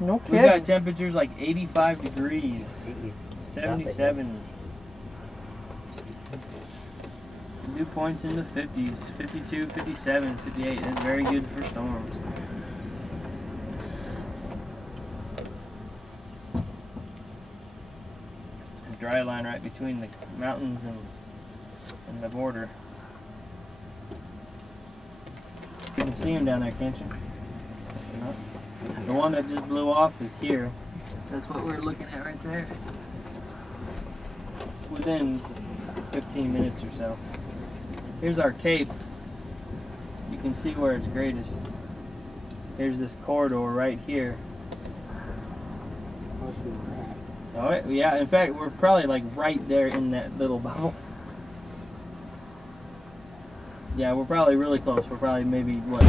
No We kidding. got temperatures like 85 degrees, Jeez. 77. Dew points in the 50s, 52, 57, 58. That's very good for storms. A dry line right between the mountains and the border. You can see them down there, can't you? The one that just blew off is here. That's what we're looking at right there. Within 15 minutes or so. Here's our cape. You can see where it's greatest. Here's this corridor right here. Oh yeah, in fact we're probably like right there in that little bubble. Yeah, we're probably really close. We're probably maybe what?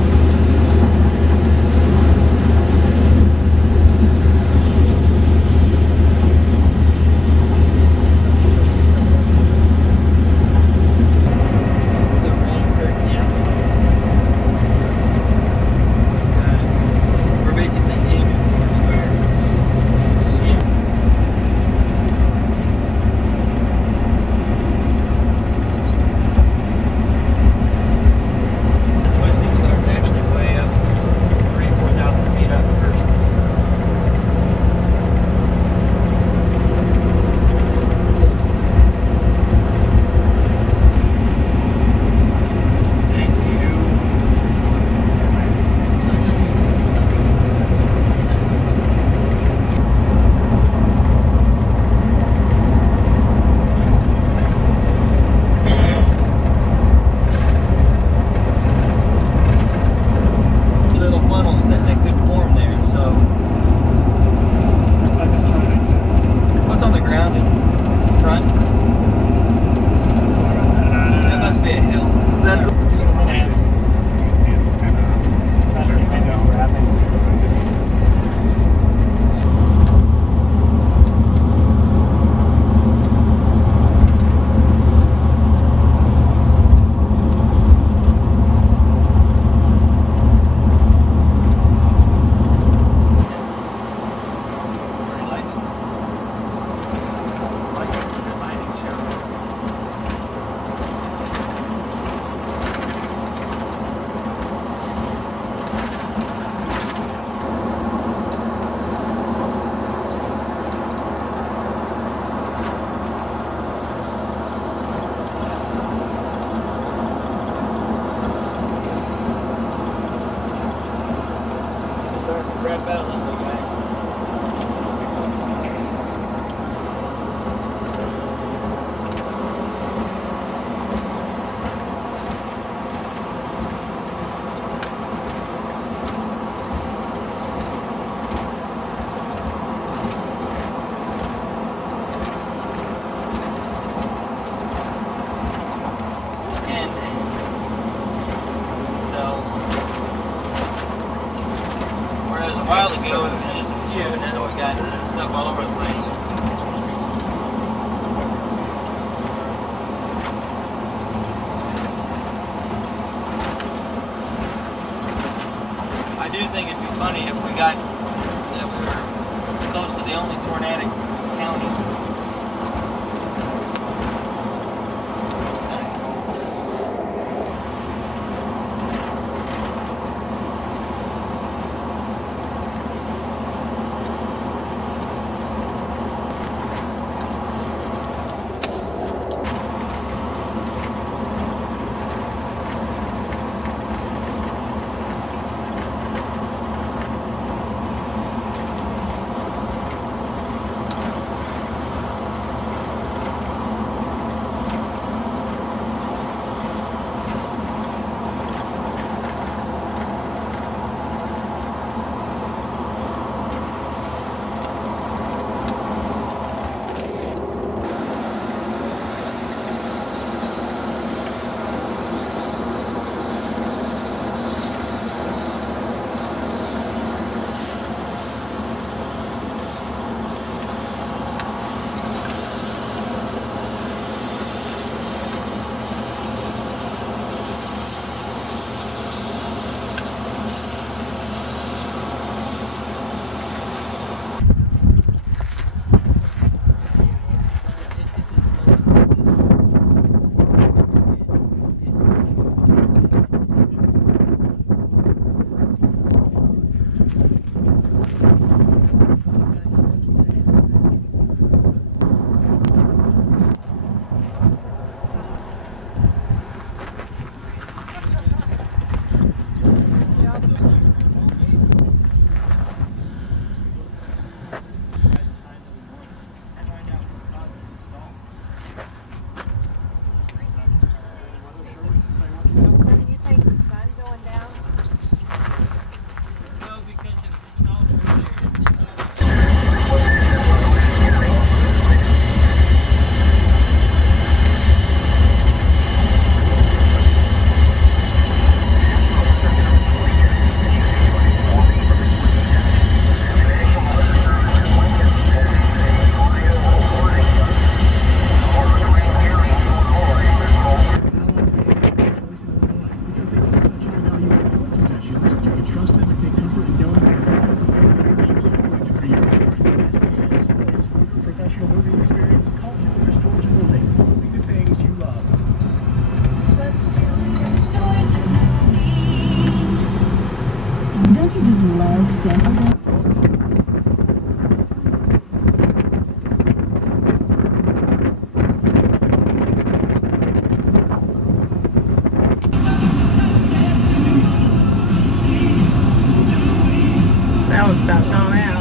come in.